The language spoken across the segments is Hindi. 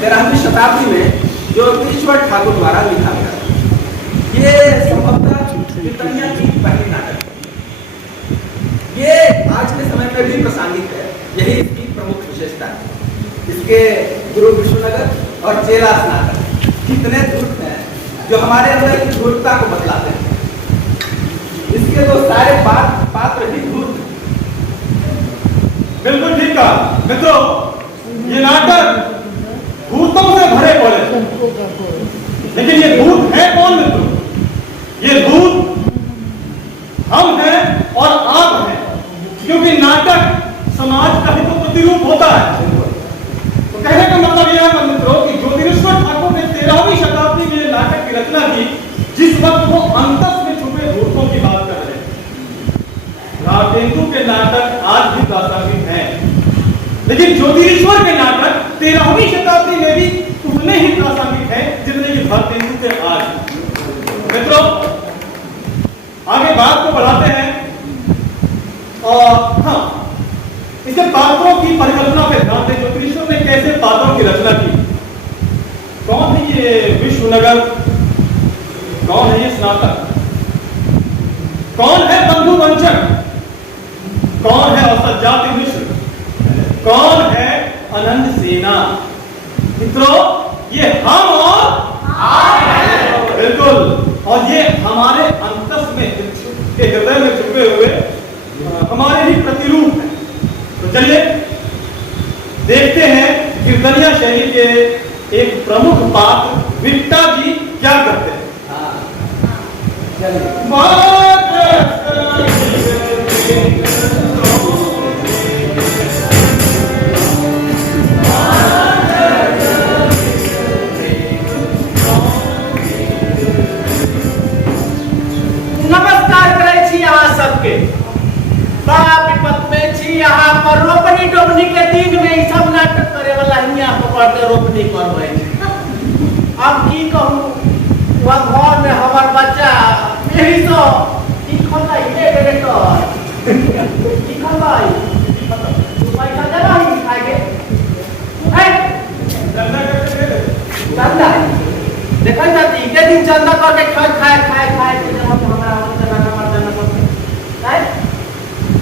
13वीं शताब्दी में जो ईश्वर ठाकुर द्वारा लिखा गया। ये संभवतः कीर्तनिया की पहली नाटक है। ये आज के समय में भी प्रासंगिक है, यही इसकी प्रमुख विशेषता है। इसके गुरु विष्णुनगर और चेलास नाटक कितने धूर्त हैं, जो हमारे अंदर की धूर्तता को बतलाते हैं। इसके तो सारे पात्र ही धूर्त हैं। बिल्कुल ठीक कहा मित्रों, ये नाटक भूतों से भरे पड़े, लेकिन ये भूत है कौन मित्रों? ये भूत हम हैं और आप हैं, क्योंकि नाटक समाज का ही तो प्रतिरूप होता है। तो कहने का मतलब यह है मित्रों कि ज्योतिरेश्वर ठाकुर ने 13वीं शताब्दी में नाटक की रचना की, जिस वक्त वो अंतस में छुपे भूतों की बात कर रहे हैं। राजेंद्र के नाटक आज भी प्रासंगिक हैं, लेकिन ज्योतिरेश्वर के नाटक 13वीं शताब्दी में भी उतने ही प्रासंगिक हैं जितने कि भारतेंदु के आज। मित्रों, आगे बात को बढ़ाते हैं और हाँ, इसे पात्रों की परिकल्पना पे ध्यान दें। ज्योतिरेश्वर ने कैसे पात्रों की रचना की? कौन है ये विश्वनगर? कौन है ये स्नातक? कौन है बंधु वंचक? कौन है असज्जाति मिश्र? कौन है अनंत सेना? मित्रों, ये हम और आप हैं। बिल्कुल, और ये हमारे अंतस में, हृदय में छुपे हुए हमारे ही प्रतिरूप हैं। तो चलिए देखते हैं कीर्तनिया शैली के एक प्रमुख पात्र विट्टा जी क्या करते हैं। नमस्कार करे छी अहाँ सबके। बड़ा विपत में छी यहाँ पर। रोपनी डोबनी के दिन में ई सब नाटक करे वाला हिया पकड़ के रोपनी करबै। अब की कहूँ, वह घर में हमार बच्चा यही तो की खलाई ले गेले तो की खलाई पैसा देना ही खाए के चंदा देखो जाती के दिन चंदा करके खाए के जब हमारा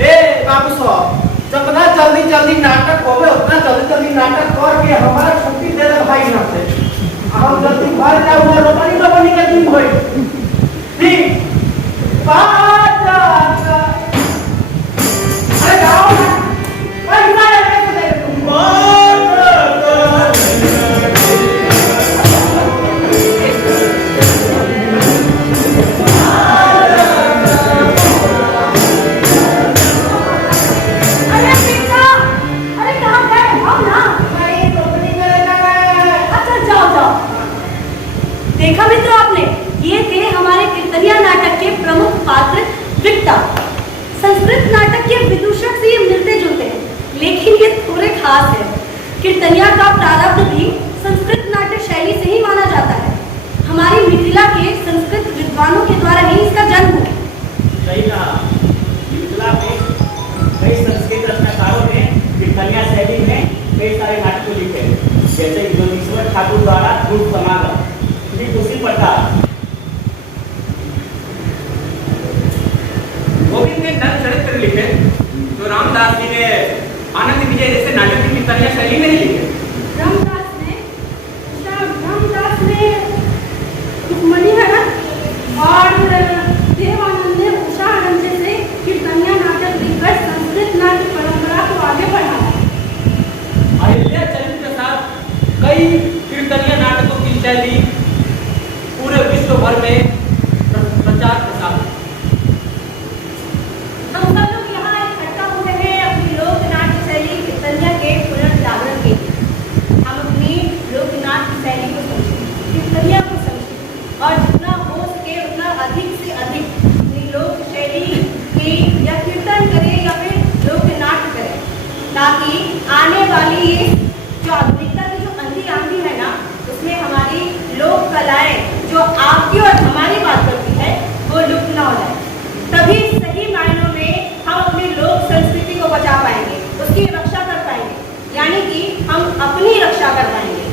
ए बाबू साहब, जितना जल्दी नाटक होवे उतना जल्दी नाटक करके हमारा छुट्टी दे दे भाई ना से। हम जल्दी घर जाओ, वो रोपनी डोबनी के दिन होई ठीक बात। अरे जाओ ना, पैसा लेके दे तुम देखा मित्रों आपने, ये थे हमारे कीर्तनिया नाटक के प्रमुख पात्र विट्टा। संस्कृत नाटक के विदूषक से ये मिलते जुलते हैं, लेकिन ये थोड़े खास है। कीर्तनिया का प्रारंभ भी संस्कृत नाट्य शैली से ही माना जाता है। हमारी मिथिला के संस्कृत विद्वानों के द्वारा ही इसका जन्म हुआ। सही कहा। मिथिला में कई संस्कृत रचनाकारों ने कीर्तनिया शैली में कई सारे नाटक लिखे, जैसे ज्योतिरेश्वर ठाकुर द्वारा ध्रुव समागम, उसी प्रकार गोविंद ने नल चरित्र लिखे, तो रामदास जी ने आनंद विजय जैसे नाटक की कीर्तनिया शैली में ही लिखे। रामदास ने रुक्मणी है ना, और देवानंद ने उषा आनंद जैसे कीर्तनिया नाटक लिखकर संस्कृत नाट्य परंपरा को आगे बढ़ाया। अहिल्या चरित्र के साथ कई कीर्तनिया नाटकों की शैली पूरे विश्व भर में प्रचार प्रसार। हम सब लोग यहाँ इकट्ठा हुए हैं अपनी लोक नाट्य शैली कीर्तनिया के पुनर्जागरण के लिए। हम अपनी लोक नाट्य शैली को समझें, कीर्तनिया को समझें, और जितना हो सके उतना अधिक से अधिक अपनी लोक शैली की या कीर्तन करें या फिर लोक नाट्य करें, ताकि आने वाली ये जो आधुनिकता की जो अंधी आंधी है ना, उसमें हमारी लोक कलाएं जो आपकी और हमारी बात करती है वो लुप्त न हो जाए। तभी सही मायनों में हम अपनी लोक संस्कृति को बचा पाएंगे, उसकी रक्षा कर पाएंगे, यानी कि हम अपनी रक्षा कर पाएंगे।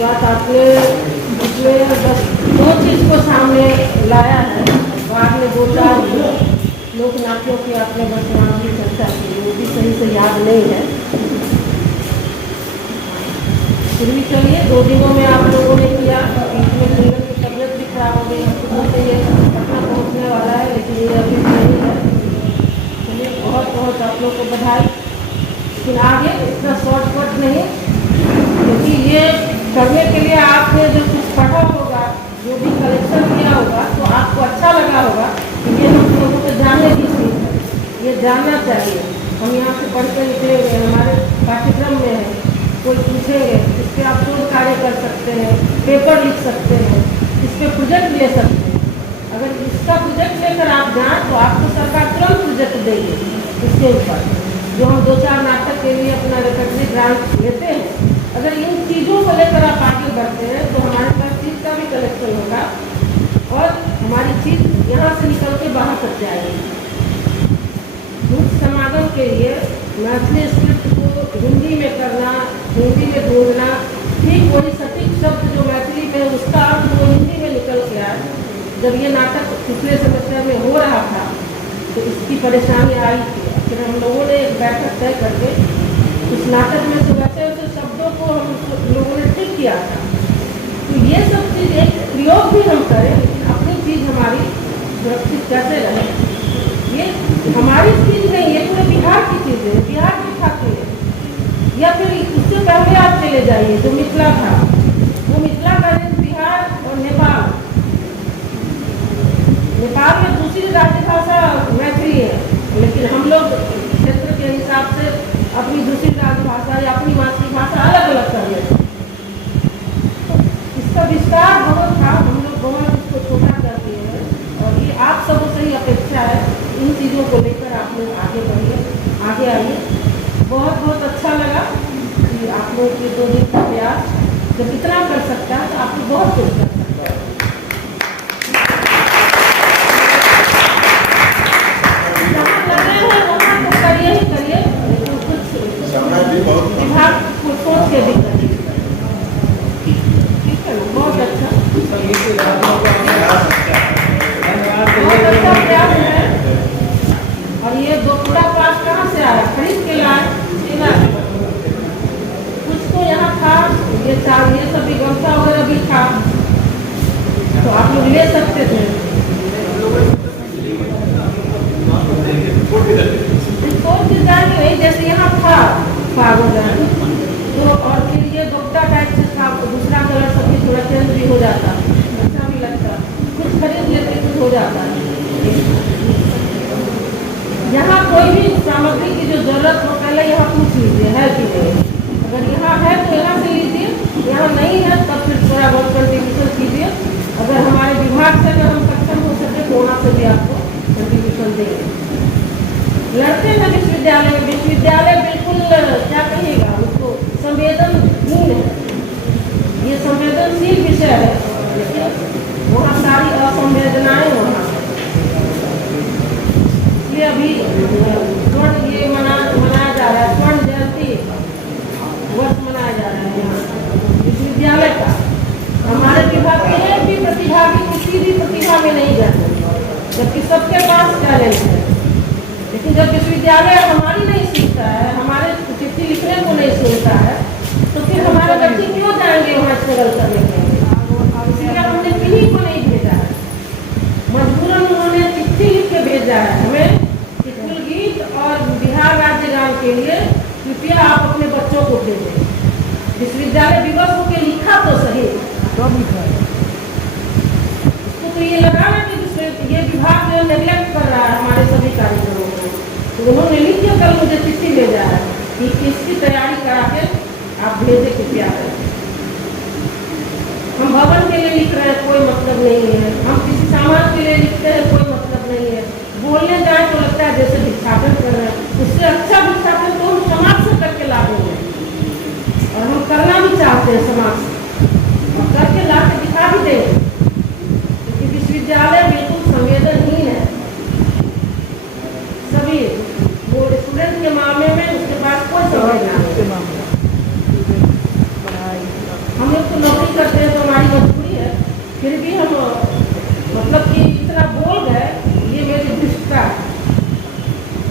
बात आपने इसमें बस दो चीज़ को सामने लाया है। बाद में दो चार लोक नाट्यों की आपने वर्तमान की चर्चा की, वो भी सही से याद नहीं है। फिर भी चलिए, 2 दिनों में आप लोगों ने किया। इसमें लीवर की तबीयत भी खराब हो गई, तो ये पटना पहुँचने वाला है, लेकिन ये अभी नहीं है। चलिए, बहुत बहुत आप लोग को बधाई। लेकिन आगे इतना शॉर्टकट नहीं, क्योंकि ये करने के लिए आपने जो कुछ पढ़ा होगा, जो भी कलेक्शन किया होगा, तो आपको अच्छा लगा होगा कि ये हम लोगों को जानने की चीज़ है, ये जानना चाहिए। हम यहाँ से पढ़ते निकलेंगे, हमारे पाठ्यक्रम में है, कोई पूछेंगे, इस पर आप शोध कार्य कर सकते हैं, पेपर लिख सकते हैं, इस पर प्रोजेक्ट ले सकते हैं। अगर इसका प्रोजेक्ट लेकर आप जाएँ तो आपको सरकार तुरंत प्रोजेक्ट देगी इसके ऊपर। जो हम 2-4 नाटक के लिए अपना रिकवरी ग्रांट लेते हैं, अगर इन चीज़ों को लेकर आप आगे बढ़ते हैं तो हमारे पास चीज़ का भी कलेक्शन होगा और हमारी चीज़ यहाँ से निकल के बाहर तक जाएगी। मुख्य समागम के लिए मैथिली स्क्रिप्ट को हिंदी में करना, हिंदी में ढूंढना, ठीक वही सटीक शब्द जो मैथिली में उसका अर्थ वो हिंदी में निकल के आए। जब ये नाटक पिछले सेमेस्टर में हो रहा था तो इसकी परेशानी आई थी। फिर हम लोगों ने एक बैठक तय करके इस नाटक में से वैसे वैसे शब्दों को हम लोगों ने ठीक किया था। तो ये सब चीज़ एक प्रयोग भी हम करें, लेकिन अपनी चीज़ हमारी सुरक्षित कैसे रहे। ये हमारी चीज़ नहीं, ये पूरे बिहार की चीज़ है, बिहार की खाती है। या फिर उससे पहले आप चले जाइए, जो मिथिला था, वो मिथिला का बिहार और नेपाल में दूसरी राजभाषा मैथिली है, लेकिन हम लोग क्षेत्र के हिसाब से अपनी दूसरी राजभाषा या अपनी मातृभाषा अलग अलग कर लेते हैं। इसका विस्तार बहुत था, हम लोग बहुत इसको छोटा कर दिए हैं, और ये आप सबों से ही अपेक्षा है इन चीज़ों को लेकर आप लोग आगे बढ़िए, आगे आइए। बहुत बहुत अच्छा लगा कि आप लोग के 2 दिन का प्रयास जब इतना कर सकता है तो आप लोग बहुत कुछ कर सकते हैं। करिए ही करिए, लेकिन कुछ विभाग को सोच के भी करिए। ठीक है, बहुत अच्छा प्रयास है। और ये 2 पूरा पास कहाँ से आया? खरीद के लाए। कुछ तो यहाँ था, ये सभी गमछा वगैरह भी था, तो आप लोग ले सकते थे। सोच के जाएंगे नहीं, जैसे यहाँ था पागल तो, और फिर ये दुपट्टा टाइप से था, दूसरा कलर सब भी थोड़ा चेंज भी हो जाता, अच्छा भी लगता, कुछ खरीद लेते कुछ हो जाता है। यहाँ कोई भी सामग्री की जो जरूरत हो पहले यहाँ पूछ लीजिए है कि नहीं। अगर यहाँ है तो यहाँ से लीजिए, यहाँ नहीं है तब फिर थोड़ा बहुत कंट्रीब्यूशन कीजिए। अगर हमारे विभाग से अगर हम सक्षम हो सके तो वहाँ से भी आपको कंट्रीब्यूशन देंगे। लड़ते हैं विश्वविद्यालय बिल्कुल क्या कहिएगा उसको, संवेदनहीन है, ये संवेदनशील विषय है, लेकिन वहाँ सारी असंवेदनाएं वहाँ। इसलिए अभी स्वर्ण ये मनाया जा रहा है, स्वर्ण जयंती वर्ष मनाया जा रहा है यहाँ विश्वविद्यालय का। हमारे विभाग के एक भी प्रतिभागी किसी भी प्रतिभा में नहीं जाते, जबकि सबके पास टैलेंट है। लेकिन जब विश्वविद्यालय हमारी नहीं सुनता है, हमारे चिट्ठी लिखने को नहीं सुनता है, तो फिर हमारे बच्चे क्यों जाएंगे वहाँ स्ट्रगल करने के लिए? इसलिए हमने किन्हीं को नहीं भेजा है, मजबूरन उन्होंने चिट्ठी लिख के भेजा है हमें कि कुलगीत और बिहार राज्य गान के लिए कृपया आप अपने बच्चों को भेजें। विश्वविद्यालय दिवस को के लिखा तो सही, तो ये लगाना कि ये विभाग जो नेग्लेक्ट कर रहा है हमारे सभी कार्यक्रमों को, तो उन्होंने लिख के कल मुझे चिट्ठी भेजा है कि इसकी तैयारी करा के आप भेजे कृपया करें। हम भवन के लिए लिख रहे हैं कोई मतलब नहीं है, हम किसी सामान के लिए लिखते हैं कोई मतलब नहीं है। बोलने जाए तो लगता है जैसे भिक्षाटन कर रहे हैं, उससे अच्छा भिक्षाटन तो हम समाज से करके लाएंगे, और हम करना भी चाहते हैं समाज से, और करके ला के दिखा भी देंगे। क्योंकि विश्वविद्यालय बिल्कुल संवेदनहीन है, सभी वो स्टूडेंट के मामले में उसके पास कोई संवेदना नहीं। हम लोग तो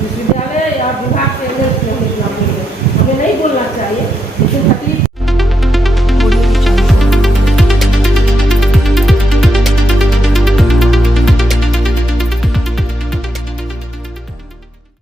विश्वविद्यालय या विभाग से एंगल